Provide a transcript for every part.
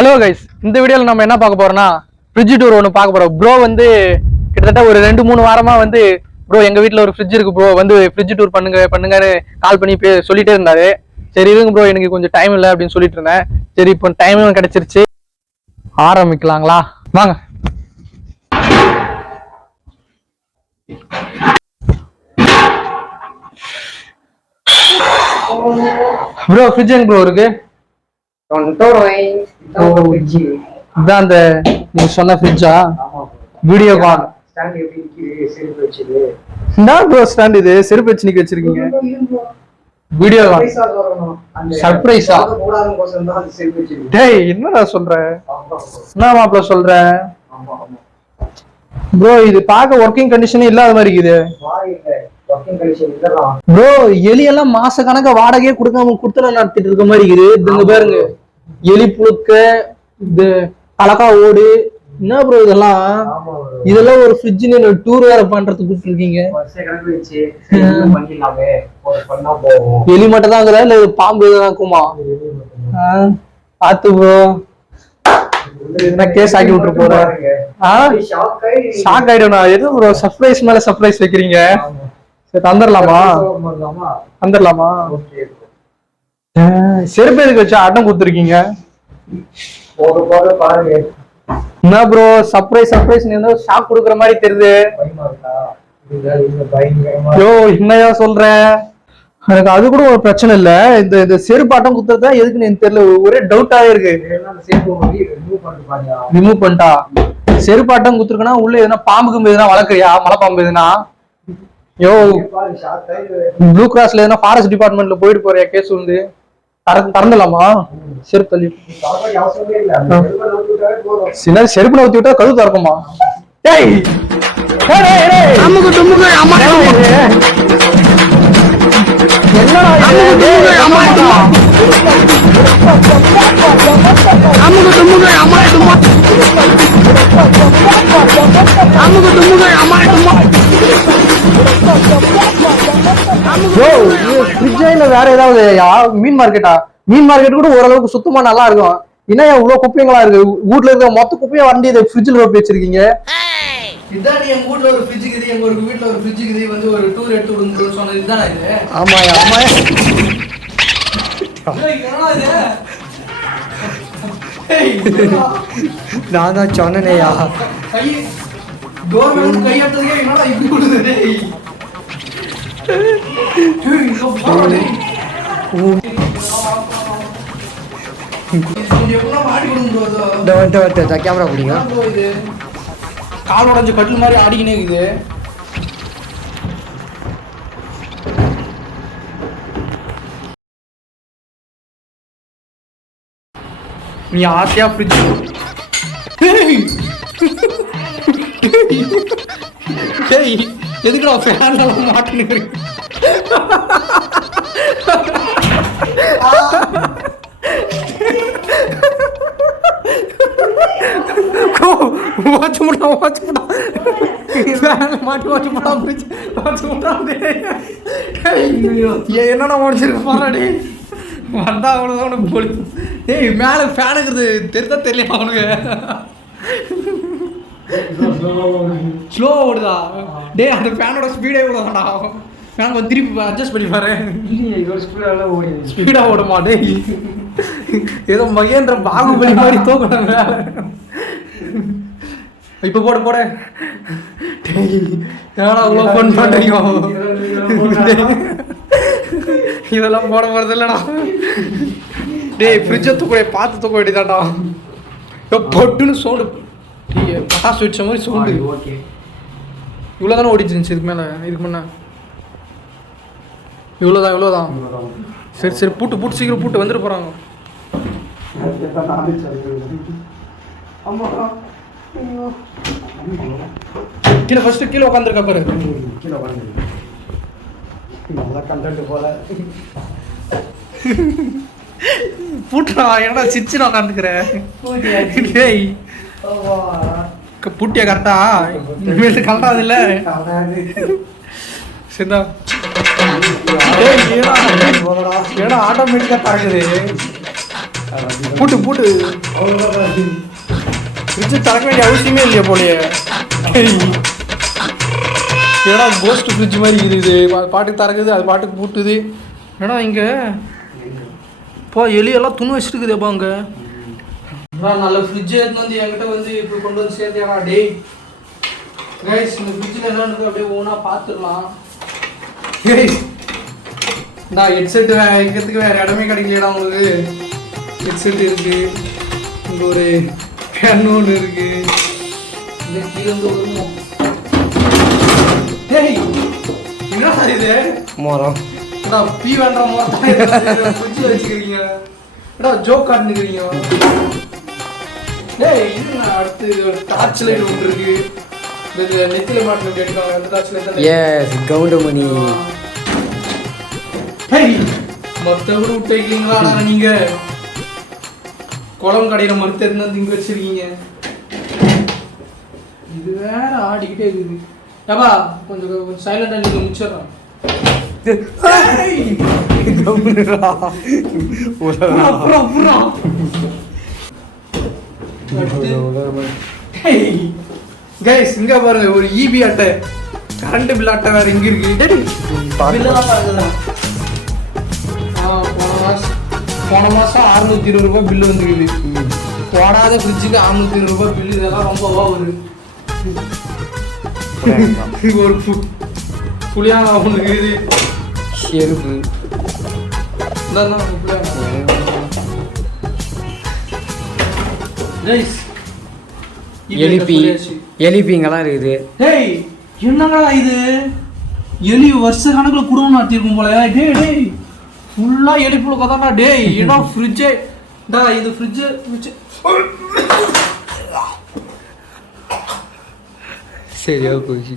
Hello guys, இந்த வீடியோவில் நம்ம என்ன பார்க்க போறோம்னா ஃப்ரிட்ஜ் டூர் ஒன்று பார்க்க போறோம். ப்ரோ வந்து கிட்டத்தட்ட ஒரு 2-3 வாரமா வந்து ப்ரோ எங்க வீட்டில் ஒரு ஃப்ரிட்ஜ் இருக்கு ப்ரோ, வந்து ஃப்ரிட்ஜ் டூர் பண்ணுங்கன்னு கால் பண்ணி சொல்லிட்டே இருந்தாரு. சரி இருங்க ப்ரோ, எனக்கு கொஞ்சம் டைம் இல்லை அப்படின்னு சொல்லிட்டு இருந்தேன். சரி இப்போ டைமும் கிடைச்சிருச்சு, ஆரம்பிக்கலாங்களா? வாங்க ப்ரோ. ஃப்ரிட்ஜ் எங்க ப்ரோ இருக்கு? இதான் அந்த நீங்க சொன்ன ஃப்ரிட்ஜா? வீடியோ கான் என்ன ப்ரோ ஸ்டாண்ட் இது? செருப்பு வச்சு நிக்க வச்சிருக்கீங்க. வீடியோ கான் சர்ப்ரைஸா? டேய் என்னடா சொல்ற? என்ன மாப்ள சொல்ற ப்ரோ? இது பார்க்க ஒர்க்கிங் கண்டிஷனே இல்லாத மாதிரி இருக்குது ப்ரோ. எலியெல்லாம் மாச கணக்க வாடகையே கொடுத்துட நடத்திட்டு இருக்க மாதிரி இருக்குது. இங்க பாருங்க, எலி புழுக்க, இது கலக்கா ஓடு, என்ன ப்ரோ இதெல்லாம்? இதெல்லாம் ஒரு ஃப்ரிட்ஜ்ல டூர் வேற பண்றதுக்கு கூப்பிட்டு இருக்கீங்க. எலி மட்டும் தான் இருக்குதா இல்ல பாம்பு இருக்குமா? பாத்து ப்ரோ, கேஸ் ஆக்கி விட்டு போறேன். ஷாக் ஆயிடும். எது ப்ரோ சர்ப்ரைஸ் மேல சர்ப்ரைஸ் வைக்கிறீங்க? தந்துடலாமா? தந்துடலாமா? செருப்பு எதுக்கு வச்சா அடம் கொடுத்துருக்கீங்க? என்ன ப்ரோ சர்ப்ரைஸ் சர்ப்ரைஸ் ஷாக் கொடுக்குற மாதிரி தெரியுது. யோ என்னையா சொல்ற? எனக்கு அது கூட ஒரு பிரச்சனை இல்ல. இந்த செருப்பாட்டம் குத்துறதா எதுக்குன்னு எனக்கு தெரியல, ஒரே டவுட்டாவே இருக்கு. ரிமூவ் பண்ணிட்டா செருப்பாட்டம் குத்துருக்கனா உள்ள எதுனா பாம்புக்கு எதுனா வளர்க்குறியா? மலை பாம்பு எதுனா? யோ ப்ளூ கிராஸ்ல எதுனா ஃபாரஸ்ட் டிபார்ட்மெண்ட்ல போயிட்டு போறியா கேஸ் வந்து? திறந்துடலாமா? செருப்பு தள்ளி செருப்பு ஊத்தி விட்டா கதவு திறக்குமா? வேற ஏதாவது மீன் மார்க்கெட்டா? மீன் மார்க்கெட் கூட ஓரளவுக்கு சுத்தமா நல்லா இருக்கும். என்ன இவ்வளவு குப்பைங்களா இருக்கு? வீட்ல இருக்க மொத்த குப்பையா வண்டி இதை ஃப்ரிட்ஜில் வைப்பி வச்சிருக்கீங்க. இதான் எங்க வீட்ல ஒரு ஃப்ரிட்ஜ் இருக்குது, எங்க ஒரு வீட்ல ஒரு ஃப்ரிட்ஜ் இருக்குது, வந்து ஒரு டூர் எடுத்து விடுங்கன்னு சொன்னது இதுதான் இது. ஆமாயா ஆமாயா. நான் தான் சொன்னேயா கவர்மெண்ட் கையாட்டதுக்கே என்னடா இப்படி கொடுக்குது? கேமரா பிடிங்க. கால் உடஞ்ச கட்டில் மாதிரி ஆடிக்கினே இருக்குது. நீ ஆசையா ஃப்ரிட்ஜ் எதுக்குடா ஃபேன் மாட்டினு? என்னடா முடிச்சிருக்க பாராடி வந்தா அவ்வளவுதான் உனக்கு போலி. ஏய் மேல ஃபேன் இருக்குது தெரிதா தெரியல அவனுக்கு? ஸ்லோ ஓடுதா? டே அந்த ஃபேனோட ஸ்பீடே இவ்வளோதான்டா. ஃபேன் கொஞ்சம் திருப்பி அட்ஜஸ்ட் பண்ணி பாரு. ஸ்பீடா ஓடுமா? டே ஏதோ மகேந்திர பாகுபலி மாதிரி தோக்கணும் மேல. இப்ப போட போட அவ்வளோ ஃபன் பண்றீங்க. இதெல்லாம் போட போறது இல்லடா. டேய் ஃப்ரிட்ஜை தூக்க பார்த்து தூக்க வேண்டியதாண்டா. பொட்டுன்னு சவுண்டு, பட்டாசு வச்ச மாதிரி சவுண்டு. இவ்வளோதானே ஓடிச்சிருந்துச்சு இதுக்கு மேலே? இதுக்கு முன்ன இவ்வளோதான். சரி பூட்டு சீக்கிரம் பூட்டு வந்துட்டு போகிறாங்க. கீழே ஃபர்ஸ்ட் கீழே உட்காந்துருக்க பாரு. பூட்டா என்னடா சிரிச்சுனா உட்காந்துக்கிறேன்? பூட்டியா கரெக்டா? இனிமேல் கரெக்டாது இல்லை சரிதா? ஏன்னா ஆட்டோமேட்டிக்கா தாக்குது. பூட்டு பூட்டு ஃப்ரிட்ஜ் திறக்க வேண்டிய அவசியமே இல்லையா போலயே. ஏன்னா கோஸ்ட் ஃப்ரிட்ஜ் மாதிரி இருக்குது, அது பாட்டுக்கு திறக்குது, அது பாட்டுக்கு பூட்டுது. ஏன்னா இங்கே இப்போ எலியெல்லாம் துணி வச்சுருக்குதுப்பா அங்கே. நல்ல ஃப்ரிட்ஜ் எடுத்து வந்து என்கிட்ட வந்து இப்போ கொண்டு வந்து சேர்த்தியாடா டேய். கைஸ் இந்த ஃப்ரிட்ஜில் என்ன இருக்குது அப்படியே ஒவ்வொன்றா பார்த்துடலாம். கைஸ் நான் ஹெட்செட் வைக்கிறதுக்கு வேறு இடமே கிடைக்கலடா உங்களுக்கு. ஹெட்செட் இருக்குது, இங்கே ஒரு ஃபேன் ஒன்று இருக்குது, இந்த கீழே வந்து வருவோம். டேய் என்னடா இது மரம்? பீ வேண்ட மரம் ஃப்ரிட்ஜில் வச்சுக்கிறீங்க. ஏடா ஜோக் காட்டுனுக்கிறீங்க. டேய் இது அடுத்து டார்ச் லைட் ஒன்று இருக்கு, இந்த நெத்தியில் மாட்டின எப்படி எடுப்பாங்க அந்த டார்ச் லைட். எஸ் கவுண்டமணி. டேய் மொத்த கூட விட்டு வைக்கிறீங்களா நீங்கள்? குளம் கடையில் மறுத்து எடுத்து வந்து இங்கே வச்சிருக்கீங்க. இது வேற ஆடிக்கிட்டே இருக்குது. ஏப்பா கொஞ்சம் சைலண்டாக நீங்கள் முடிச்சிடறேன். கைஸ் இங்க பாருங்க ஒரு இபி அட்டை, கரண்ட் பில் அட்டை வேற இங்க இருக்கு. போன மாசம் 620 ரூபாய் பில்லு வந்துருக்குது. போடாத ஃப்ரிட்ஜுக்கு 620 ரூபாய் பில்லு, இதெல்லாம் ரொம்ப ஓவர். ஒரு புளியான ஒன்று இருக்குது, செருப்பு எலிப்பிங்கெல்லாம் இருக்குது. டேய் என்னடா இது, எலி வருஷ கணக்கில் குடும்பம் நடத்திருக்கும் போல. டே டேய் ஃபுல்லாக எலி புழுக்க தான்டா. டேய் ஏன்னா ஃப்ரிட்ஜே டா, இது ஃப்ரிட்ஜு சரியா போச்சு.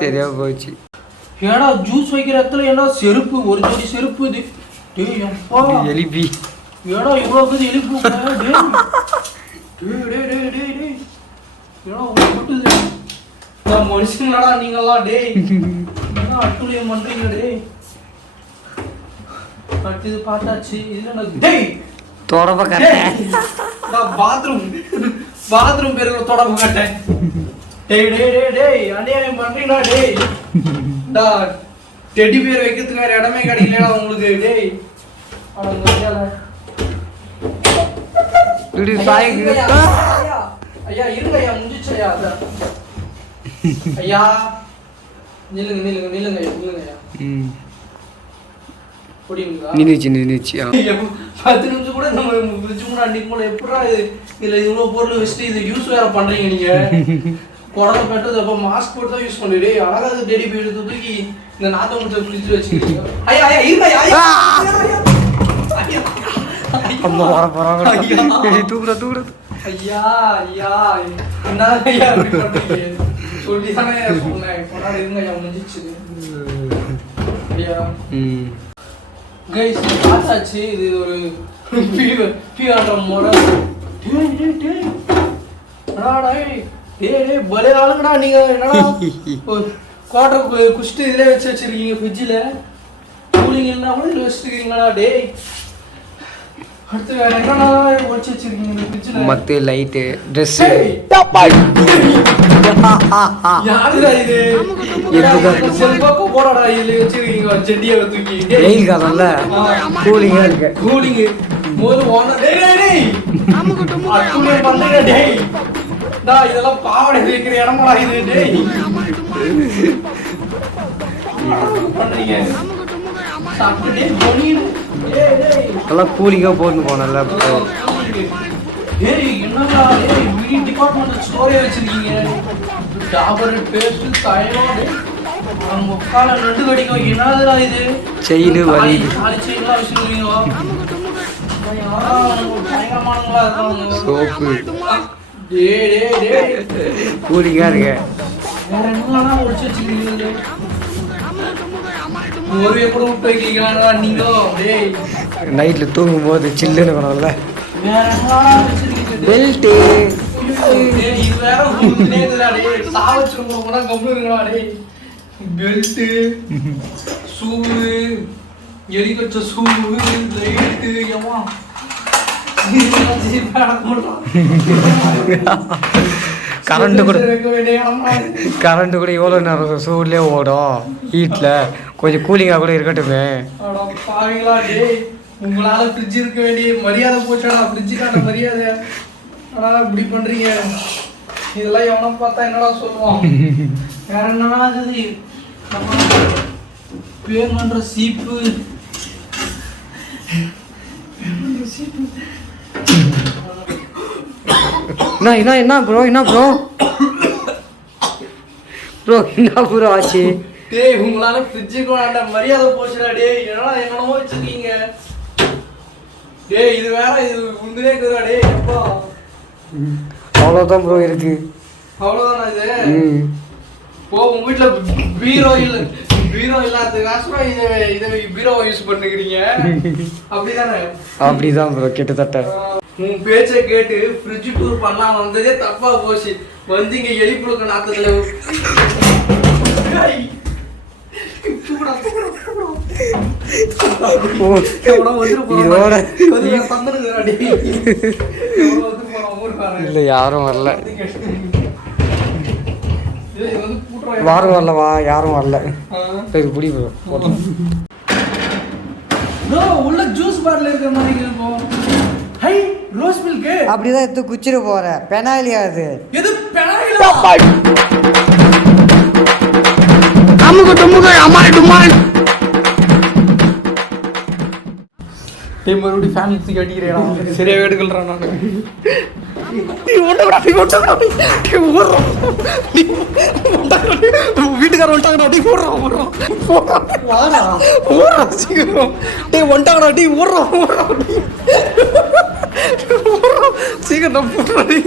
சரியா போச்சு. ஏடா ஜூஸ் வைக்கிற இடத்துல ஏன்னா செருப்பு, ஒரு ஜோடி செருப்பு. இது டேய் அப்பா எலிபி ஏடா இவ்வளோ இருக்குது எலிப்பு. ஏடா மனுஷங்களா நீங்களாம்? டேய் என்ன அட்டுழியம் பண்றீங்க? டேய் இது பார்த்தாச்சு. டேய் தொடப்ப கட்டை, பாத்ரூம் பேரு தொடப்ப கட்டை. டேய் டேய் டேய் டேய் அநியாயம் பண்றீங்களா? டேய் டெடி பேர் வைக்கிறதுக்கு வேற இடமே கிடைக்கலடா உங்களுக்கு. டேய் ஐயா இருங்க ஐயா, முடிஞ்சிச்சு ஐயா. ஐயா நில்லுங்க நில்லுங்க நில்லுங்க ஐயா, நில்லுங்க ஐயா. நின்றுச்சு 10 நிமிஷம் கூட நம்ம ஃப்ரிட்ஜ் முன்னாடி நிற்கும். எப்படா இதில் இவ்வளோ பொருள் வச்சுட்டு இது யூஸ் வேற பண்ணுறீங்க நீங்கள்? குழந்தை பெற்றது அப்போ மாஸ்க் போட்டு தான் யூஸ் பண்ணிடு. அழகாக டெடி போய் எடுத்து தூக்கி இந்த நாற்ற முடிச்ச ஃப்ரிட்ஜ் வச்சுக்கிறீங்க. ஐயா ஐயா இருங்க ஐயா ஐயா ஐயா என்ன ஐயா சொல்லி தானே சொன்னேன். கொண்டாடி இருங்க ஐயா, முடிஞ்சிச்சு ஐயா. கைஸ் பார்த்தாச்சு, இது ஒரு பீஆன்ற முறை. பலே ஆளுங்கடா நீங்க. என்னடா குவார்டர் குஷ்டு இதில் வச்சிருக்கீங்க ஃப்ரிட்ஜில். கூலிங் என்ன கூட இதில் வச்சுருக்கீங்களா? டேய் அடுத்து வேற என்னடா ஒழிச்சு வச்சிருக்கீங்க இந்த ஃப்ரிட்ஜில்? மத்து லைட்டு ட்ரெஸ். யாருடா இது? செல்பாக்கு போடா இதுல வச்சிருக்கீங்க செடியை தூக்கி. வெயில் காலம்ல கூலிங்கா இருக்கு. கூலிங் மோது ஓன. டேய் டேய் டேய் அத்துமே பண்றீங்க. டேய் டா இதெல்லாம் பாவடை வைக்கிற இடமா இது? டேய் பண்றீங்க சாப்பிட்டே பொனி. டேய் டேய் எல்லாம் கூலிங்கா போட்டு போனல. டேய் என்னடா டேய் மீடி டிபார்ட்மென்ட் ஸ்டோரே வச்சிருக்கீங்க. டாபர் பேஸ்ட் தைலம் நம்ம கால நண்டு கடிக்கும். என்னடா இது? செயின் வலி காலி செயின்லாம் வச்சிருக்கீங்க. பயங்கரமானங்களா இருக்காங்க. சோப்பு. டேய் டேய் டேய் கூலிங்கா இருக்கு. வேற என்னலாம் ஒழிச்சு வச்சிருக்கீங்க? ஒருவே கூட விட்டு வைக்கிறீங்களா நீங்க? டேய் நைட்ல தூங்கும் போது சில்லுன்னு இருக்கணும்ல. வேற என்னலாம் வச்சிருக்கீங்க? பெல்ட் இது வேற நேக்குடா டேய் சாவச்சுங்க கூட கம்பு இருக்கடா டேய் பெல்ட் ஷூ எலிகச்ச ஷூ லைட் யமா கரண்ட் கூட எவ்வளோ நேரம் சூட்லேயே ஓடும் ஹீட்டில் கொஞ்சம் கூலிங்காக கூட இருக்கட்டுமே. உங்களால ஃப்ரிட்ஜ் இருக்க வேண்டிய மரியாதை போச்சாடா ஃப்ரிட்ஜுக்கான மரியாதை. ஆனால் இப்படி பண்றீங்க, இதெல்லாம் எவனை பார்த்தா என்னடா சொல்லுவான். வேற என்னடா இது பேர் பண்ற சீப்பு என்ன ப்ரோ என்ன ப்ரோ ப்ரோ என்ன ப்ரோ ஆச்சு? டேய் உங்களால ஃப்ரிட்ஜுக்கு மரியாதை போச்சுடா டேய். என்னமோ வச்சிருக்கீங்க டேய். இது வேற இது உண்மையே இருக்குதா டேய்? அப்பா அவ்வளோதான் ப்ரோ இருக்கு. அவ்வளோதானா இது? போ உங்க வீட்டுல பீரோ இல்லாததுக்காக இதை பீரோவை யூஸ் பண்ணிக்கிறீங்க அப்படிதானே? அப்படிதான் ப்ரோ கிட்டத்தட்ட. உன் பேச்சை கேட்டு ஃப்ரிட்ஜ் டூர் பண்ணலாம் வந்ததே தப்பா போச்சு. வந்து இங்க எலிப்புழுக்க நாத்தத்துல இல்ல யாரும் வரல, யாரும் வரலவா, யாரும் வரல. சரி புடி ப்ரோ போட்டோம். உள்ள ஜூஸ் பாட்டில் இருக்கிற மாதிரி இருக்கும். ஹை ரோஸ் மில்க் அப்படிதான் எடுத்து குச்சிர போற பெனாலியா அது. எது பெனாலியா? அம்முக அம்மாய் டுமாய். டேய் மறுபடி ஃபேமிலி தூக்கி அடிக்கிறேடா. சரியா எடுக்கலடா நானு. வீட்டுக்கார வந்துட்டாங்கடா டேய் ஓடுறோம் வாடா ஓடுறா சீக்கிரம் டேய் வந்துட்டாங்கடா டேய் ஓடுறோம் சீக்கிரம் போடுறா டேய்